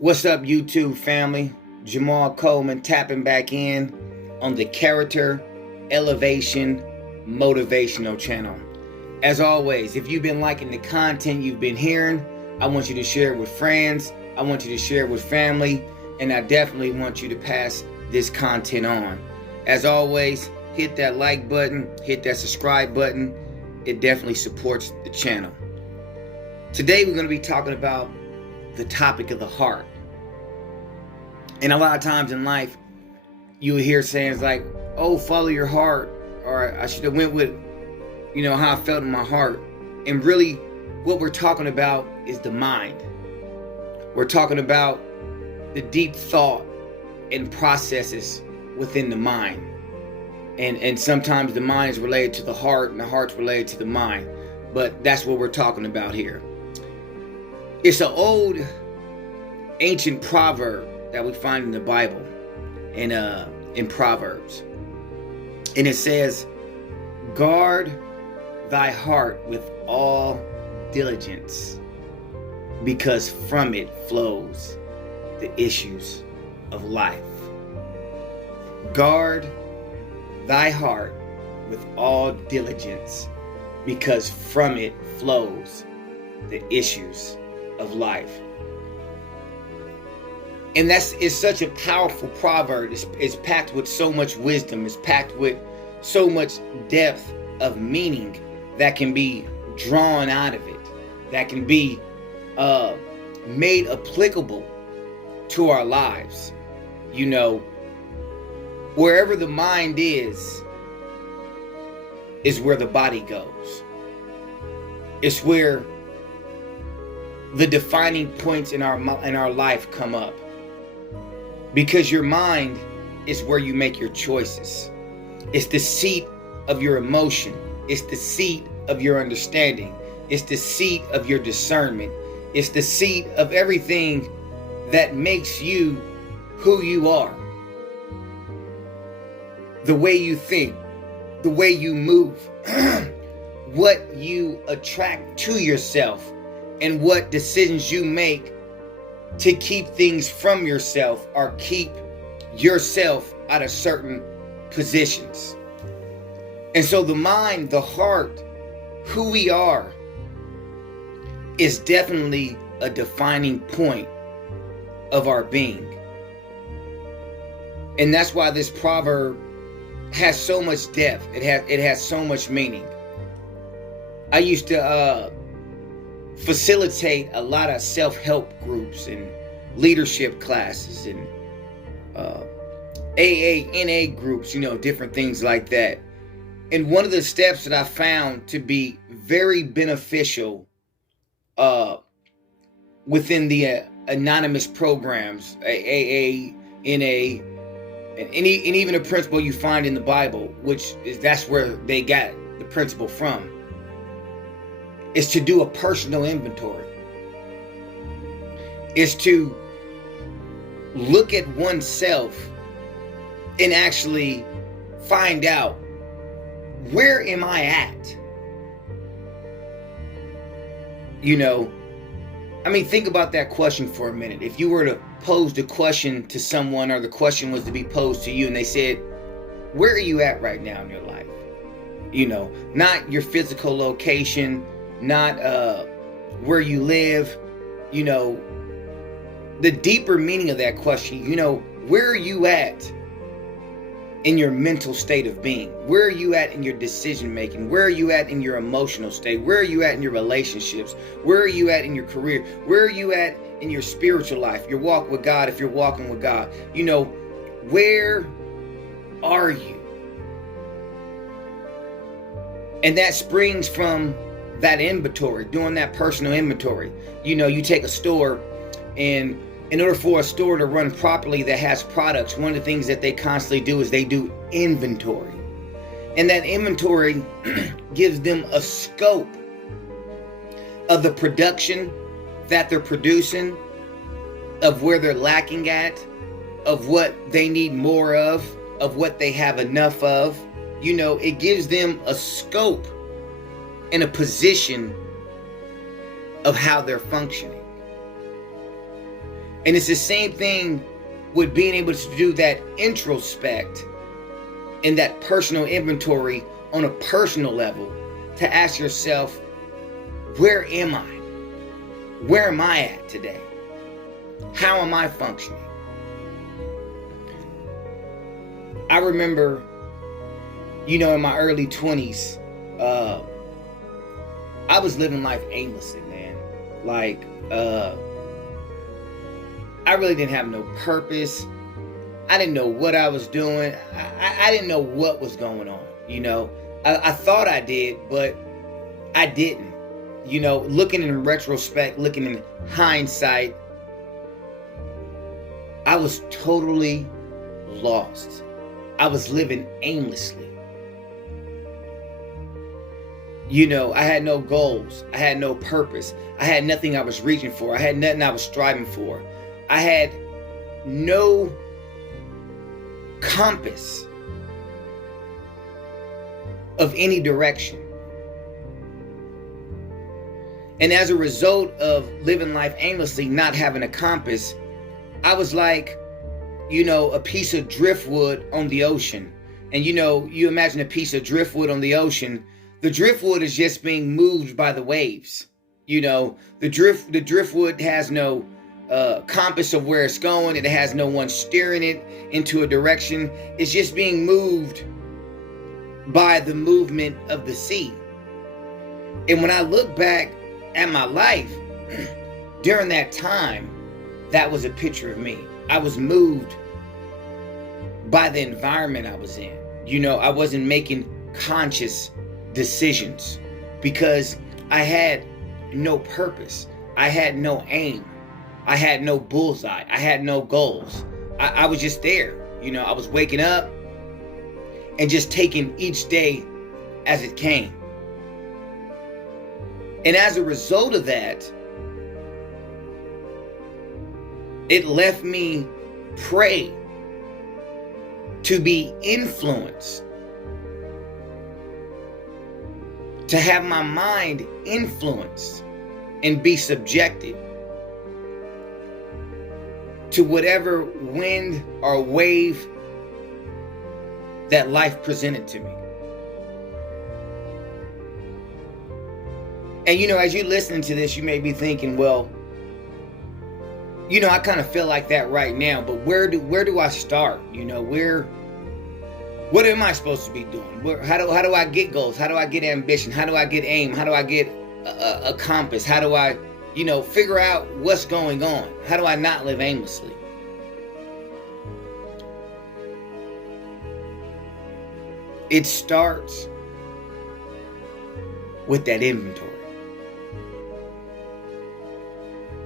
What's up, YouTube family? Jamal Coleman tapping back in on the Character Elevation Motivational channel. As always, if you've been liking the content you've been hearing, I want you to share it with friends. I want you to share it with family. And I definitely want you to pass this content on. As always, hit that like button, hit that subscribe button. It definitely supports the channel. Today we're going to be talking about the topic of the heart. And a lot of times in life, you will hear sayings like, oh, follow your heart, or I should have went with, how I felt in my heart. And really, what we're talking about is the mind. We're talking about the deep thought and processes within the mind. And sometimes the mind is related to the heart, and the heart's related to the mind. But that's what we're talking about here. It's an old, ancient proverb that we find in the Bible, in Proverbs. And it says, guard thy heart with all diligence, because from it flows the issues of life. Guard thy heart with all diligence, because from it flows the issues of life. And it's such a powerful proverb. It's packed with so much wisdom. It's packed with so much depth of meaning that can be drawn out of it, that can be made applicable to our lives. Wherever the mind is where the body goes. It's where the defining points in our life come up. Because your mind is where you make your choices. It's the seat of your emotion. It's the seat of your understanding. It's the seat of your discernment. It's the seat of everything that makes you who you are. The way you think, the way you move, what you attract to yourself, and what decisions you make to keep things from yourself or keep yourself out of certain positions. And so the mind, the heart, who we are, is definitely a defining point of our being. And that's why this proverb has so much depth. It has so much meaning. I used to facilitate a lot of self-help groups and leadership classes and AA, NA groups, different things like that. And one of the steps that I found to be very beneficial within the anonymous programs, AA, NA, and even a principle you find in the Bible, that's where they got the principle from, is to do a personal inventory. Is to look at oneself and actually find out, where am I at? Think about that question for a minute. If you were to pose the question to someone, or the question was to be posed to you, and they said, where are you at right now in your life? Not your physical location, not where you live, the deeper meaning of that question, where are you at in your mental state of being? Where are you at in your decision making? Where are you at in your emotional state? Where are you at in your relationships? Where are you at in your career? Where are you at in your spiritual life, your walk with God, if you're walking with God? Where are you? And that springs from that inventory, doing that personal inventory. You take a store, and in order for a store to run properly that has products, one of the things that they constantly do is they do inventory. And that inventory gives them a scope of the production that they're producing, of where they're lacking at, of what they need more of what they have enough of. It gives them a scope and a position of how they're functioning. And it's the same thing with being able to do that introspect in that personal inventory on a personal level, to ask yourself, where am I? Where am I at today? How am I functioning? I remember, in my early 20s, I was living life aimlessly, man. Like, I really didn't have no purpose. I didn't know what I was doing. I didn't know what was going on, I thought I did, but I didn't. Looking in retrospect, looking in hindsight, I was totally lost. I was living aimlessly. I had no goals. I had no purpose. I had nothing I was reaching for. I had nothing I was striving for. I had no compass of any direction. And as a result of living life aimlessly, not having a compass, I was like, a piece of driftwood on the ocean. And you imagine a piece of driftwood on the ocean. The driftwood is just being moved by the waves. The driftwood has no compass of where it's going. It has no one steering it into a direction. It's just being moved by the movement of the sea. And when I look back at my life during that time, that was a picture of me. I was moved by the environment I was in. I wasn't making conscious decisions because I had no purpose. I had no aim. I had no bullseye. I had no goals. I was just there. I was waking up and just taking each day as it came. And as a result of that, it left me prey to be influenced, to have my mind influenced and be subjected to whatever wind or wave that life presented to me. And as you're listening to this, you may be thinking, well, I kind of feel like that right now, but where do I start? What am I supposed to be doing? How do I get goals? How do I get ambition? How do I get aim? How do I get a compass? How do I, figure out what's going on? How do I not live aimlessly? It starts with that inventory.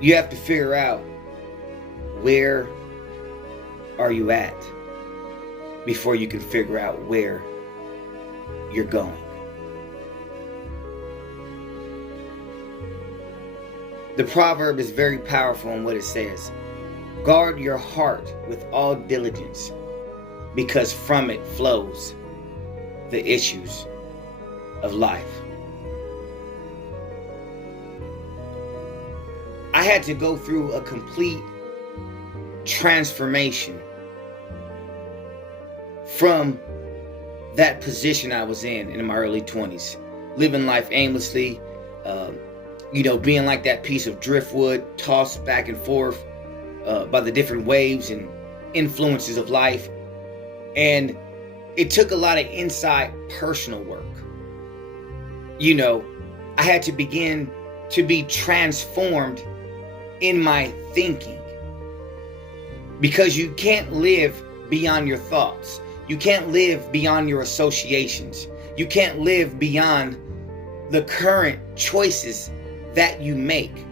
You have to figure out, where are you at before you can figure out where you're going. The proverb is very powerful in what it says. Guard your heart with all diligence, because from it flows the issues of life. I had to go through a complete transformation from that position I was in my early 20s, living life aimlessly, being like that piece of driftwood tossed back and forth by the different waves and influences of life. And it took a lot of inside personal work. I had to begin to be transformed in my thinking, because you can't live beyond your thoughts. You can't live beyond your associations. You can't live beyond the current choices that you make.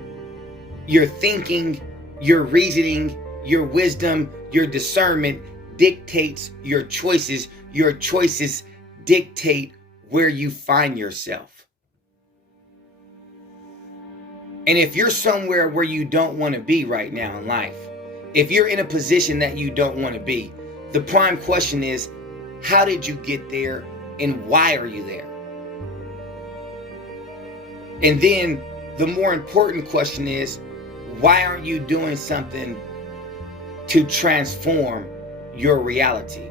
Your thinking, your reasoning, your wisdom, your discernment dictates your choices. Your choices dictate where you find yourself. And if you're somewhere where you don't want to be right now in life, if you're in a position that you don't want to be, the prime question is, how did you get there and why are you there? And then the more important question is, why aren't you doing something to transform your reality.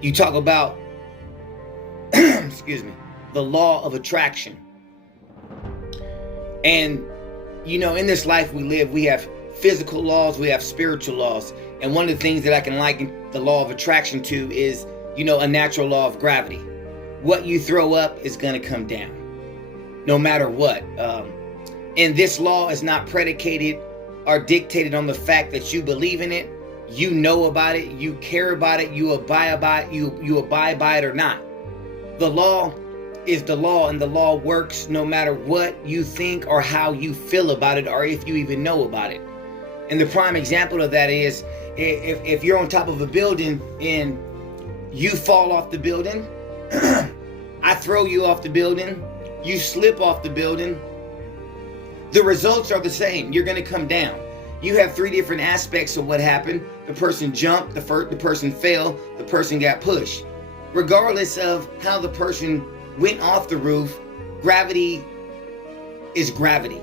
You talk about, excuse me, the law of attraction. And, in this life we live, we have physical laws, we have spiritual laws. And one of the things that I can liken the law of attraction to is, a natural law of gravity. What you throw up is going to come down, no matter what. And this law is not predicated or dictated on the fact that you believe in it, you know about it, you care about it, you abide by it, you abide by it or not. The law is the law, and the law works no matter what you think or how you feel about it, or if you even know about it. And the prime example of that is if you're on top of a building and you fall off the building, I throw you off the building, you slip off the building, the results are the same. You're going to come down. You have three different aspects of what happened. The person jumped, the person fell, the person got pushed. Regardless of how the person went off the roof, gravity is gravity.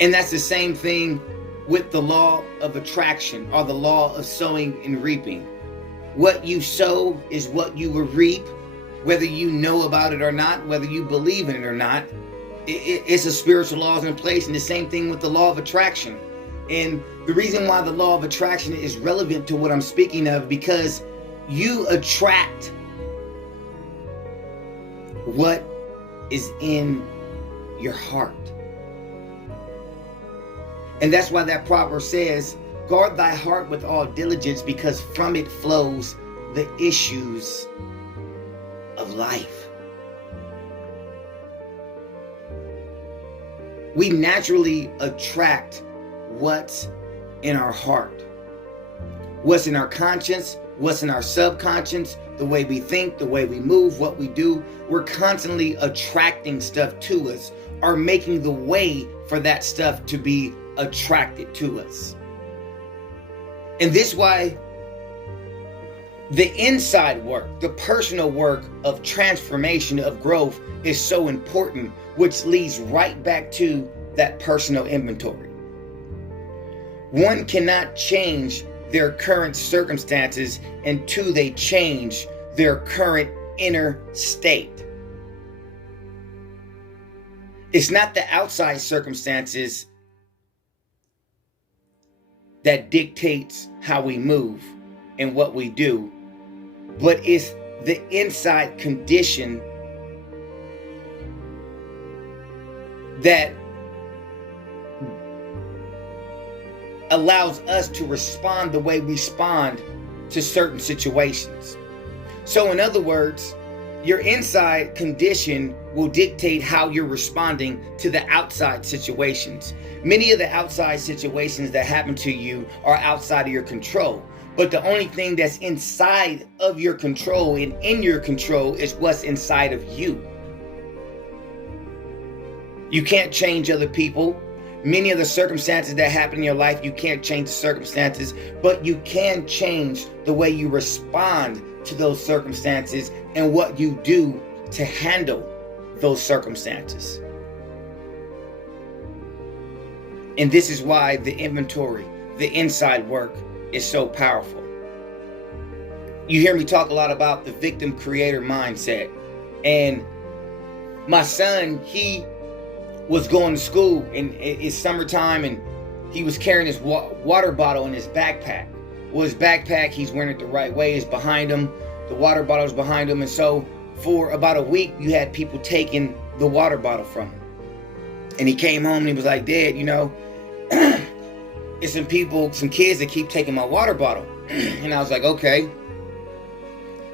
And that's the same thing with the law of attraction, or the law of sowing and reaping. What you sow is what you will reap, whether you know about it or not, whether you believe in it or not. It's a spiritual law in place, and the same thing with the law of attraction. And the reason why the law of attraction is relevant to what I'm speaking of, because you attract what is in your heart. And that's why that proverb says, guard thy heart with all diligence, because from it flows the issues of life. We naturally attract what's in our heart, what's in our conscience, what's in our subconscious, the way we think, the way we move, what we do. We're constantly attracting stuff to us, or making the way for that stuff to be attracted to us. And this is why the inside work, the personal work of transformation, of growth, is so important, which leads right back to that personal inventory. One cannot change their current circumstances until they change their current inner state. It's not the outside circumstances that dictates how we move and what we do, but it's the inside condition that allows us to respond the way we respond to certain situations. So in other words, your inside condition will dictate how you're responding to the outside situations. Many of the outside situations that happen to you are outside of your control. But the only thing that's inside of your control and in your control is what's inside of you. You can't change other people. Many of the circumstances that happen in your life, you can't change the circumstances, but you can change the way you respond to those circumstances and what you do to handle those circumstances. And this is why the inventory, the inside work, is so powerful. You hear me talk a lot about the victim creator mindset. And my son, he was going to school, and it's summertime, and he was carrying his water bottle in his backpack. Well, his backpack, he's wearing it the right way, is behind him. The water bottle is behind him. And so for about a week, you had people taking the water bottle from him. And he came home and he was like, Dad, it's some kids that keep taking my water bottle. And I was like, okay.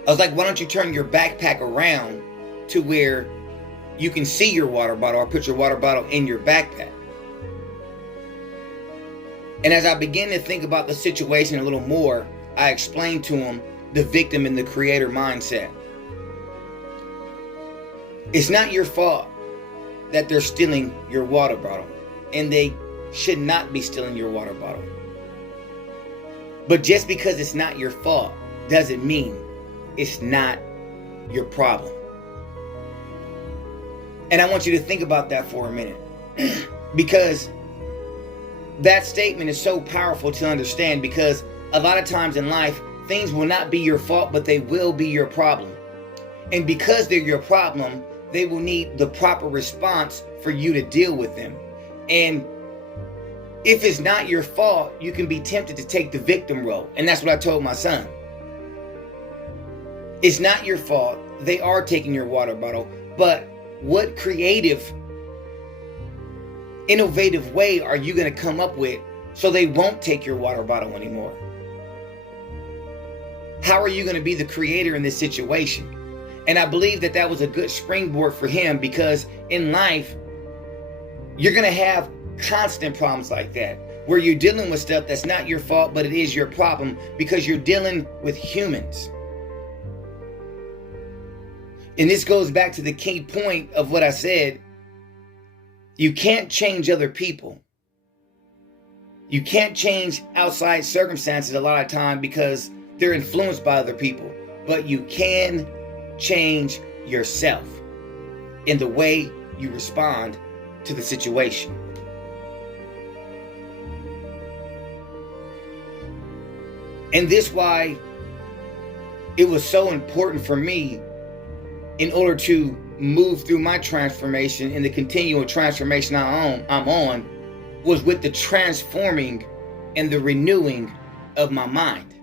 I was like, why don't you turn your backpack around to where you can see your water bottle, or put your water bottle in your backpack. And as I began to think about the situation a little more, I explained to him the victim and the creator mindset. It's not your fault that they're stealing your water bottle, and they should not be stealing your water bottle. But just because it's not your fault doesn't mean it's not your problem. And I want you to think about that for a minute. Because that statement is so powerful to understand, because a lot of times in life, things will not be your fault, but they will be your problem. And because they're your problem, they will need the proper response for you to deal with them. And if it's not your fault, you can be tempted to take the victim role. And that's what I told my son. It's not your fault. They are taking your water bottle. But what creative, innovative way are you going to come up with so they won't take your water bottle anymore? How are you going to be the creator in this situation? And I believe that that was a good springboard for him, because in life, you're going to have constant problems like that, where you're dealing with stuff that's not your fault, but it is your problem, because you're dealing with humans. And this goes back to the key point of what I said. You can't change other people. You can't change outside circumstances a lot of time because they're influenced by other people. But you can change yourself in the way you respond to the situation. And this why it was so important for me, in order to move through my transformation and the continual transformation I'm on, was with the transforming and the renewing of my mind.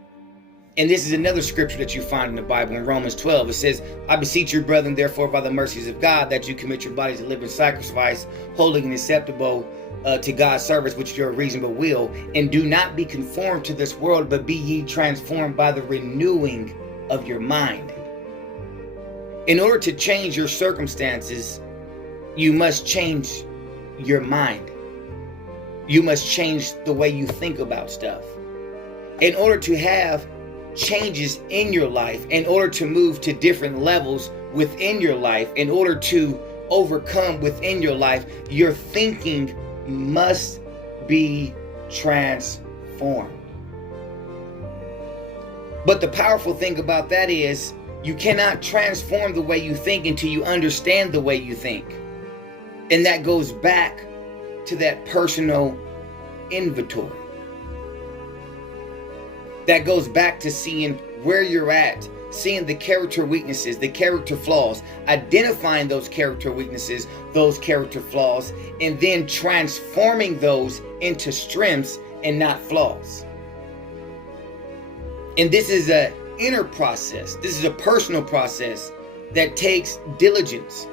And this is another scripture that you find in the Bible in Romans 12. It says, I beseech you, brethren, therefore, by the mercies of God, that you commit your bodies a living sacrifice, holy and acceptable to God's service, which is your reasonable will. And do not be conformed to this world, but be ye transformed by the renewing of your mind. In order to change your circumstances, you must change your mind. You must change the way you think about stuff. In order to have changes in your life, in order to move to different levels within your life, in order to overcome within your life, your thinking must be transformed. But the powerful thing about that is, you cannot transform the way you think until you understand the way you think. And that goes back to that personal inventory. That goes back to seeing where you're at, seeing the character weaknesses, the character flaws, identifying those character weaknesses, those character flaws, and then transforming those into strengths and not flaws. And this is an inner process. This is a personal process that takes diligence.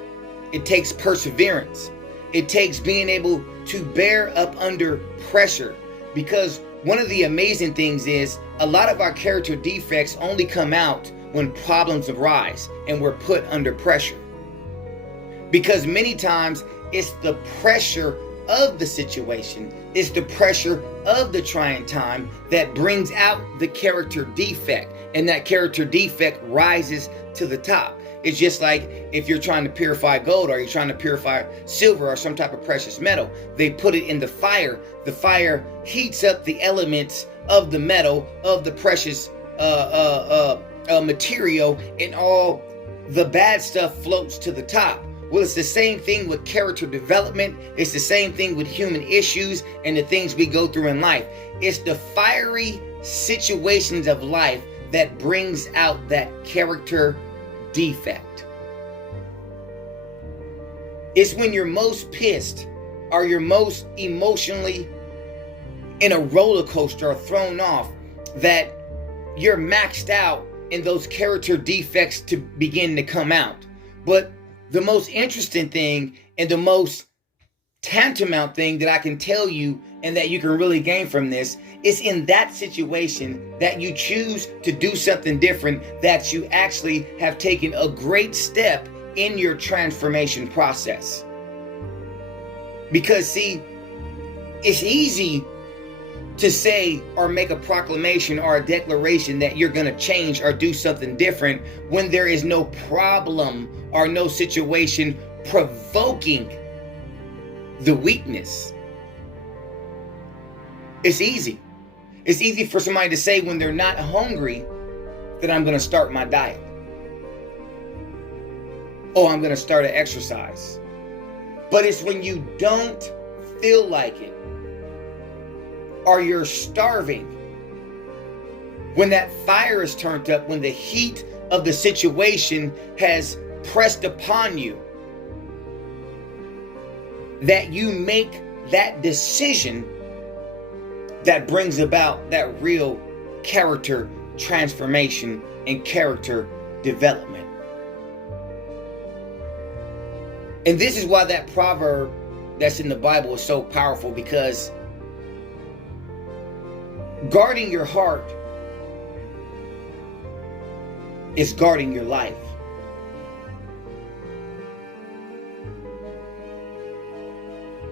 It takes perseverance. It takes being able to bear up under pressure, because one of the amazing things is a lot of our character defects only come out when problems arise and we're put under pressure. Because many times it's the pressure of the situation, it's the pressure of the trying time that brings out the character defect, and that character defect rises to the top. It's just like if you're trying to purify gold, or you're trying to purify silver or some type of precious metal. They put it in the fire. The fire heats up the elements of the metal, of the precious material, and all the bad stuff floats to the top. Well, it's the same thing with character development. It's the same thing with human issues and the things we go through in life. It's the fiery situations of life that brings out that character defect. It's when you're most pissed, or you're most emotionally in a roller coaster or thrown off, that you're maxed out and those character defects to begin to come out. But the most interesting thing and the most tantamount thing that I can tell you, and that you can really gain from this, is in that situation that you choose to do something different, that you actually have taken a great step in your transformation process. Because see, it's easy to say or make a proclamation or a declaration that you're going to change or do something different when there is no problem or no situation provoking the weakness. It's easy. It's easy for somebody to say when they're not hungry that I'm going to start my diet. Oh, I'm going to start an exercise. But it's when you don't feel like it, or you're starving, when that fire is turned up, when the heat of the situation has pressed upon you, that you make that decision that brings about that real character transformation and character development. And this is why that proverb that's in the Bible is so powerful, because guarding your heart is guarding your life.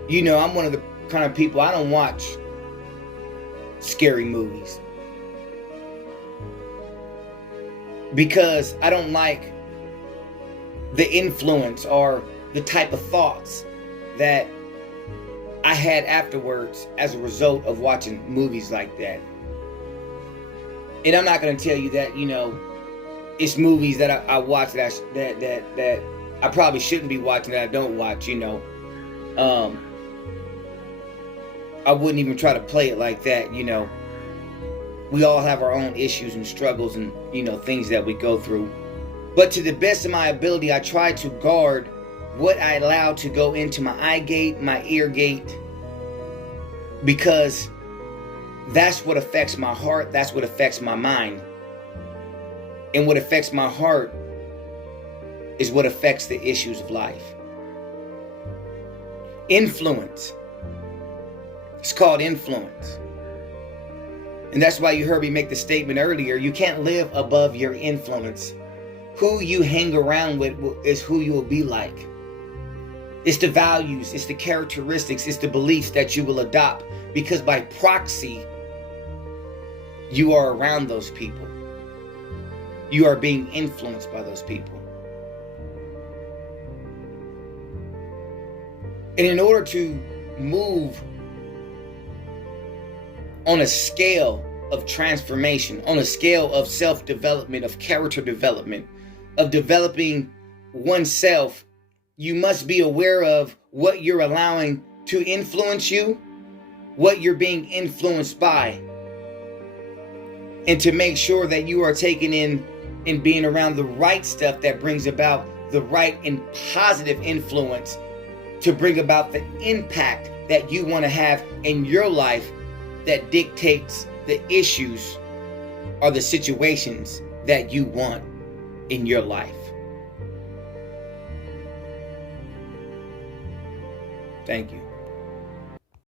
You know, I'm one of the kind of people, I don't watch scary movies because I don't like the influence or the type of thoughts that I had afterwards as a result of watching movies like that. And I'm not going to tell you that, you know, it's movies that I watch that I probably shouldn't be watching, that I don't watch, you know. I wouldn't even try to play it like that, you know. We all have our own issues and struggles and, you know, things that we go through. But to the best of my ability, I try to guard what I allow to go into my eye gate, my ear gate, because that's what affects my heart, that's what affects my mind. And what affects my heart is what affects the issues of life. Influence. It's called influence. And that's why you heard me make the statement earlier, you can't live above your influence. Who you hang around with is who you will be like. It's the values, it's the characteristics, it's the beliefs that you will adopt, because by proxy, you are around those people. You are being influenced by those people. And in order to move on a scale of transformation, on a scale of self-development, of character development, of developing oneself, you must be aware of what you're allowing to influence you, what you're being influenced by, and to make sure that you are taking in and being around the right stuff that brings about the right and positive influence to bring about the impact that you want to have in your life that dictates the issues or the situations that you want in your life. Thank you.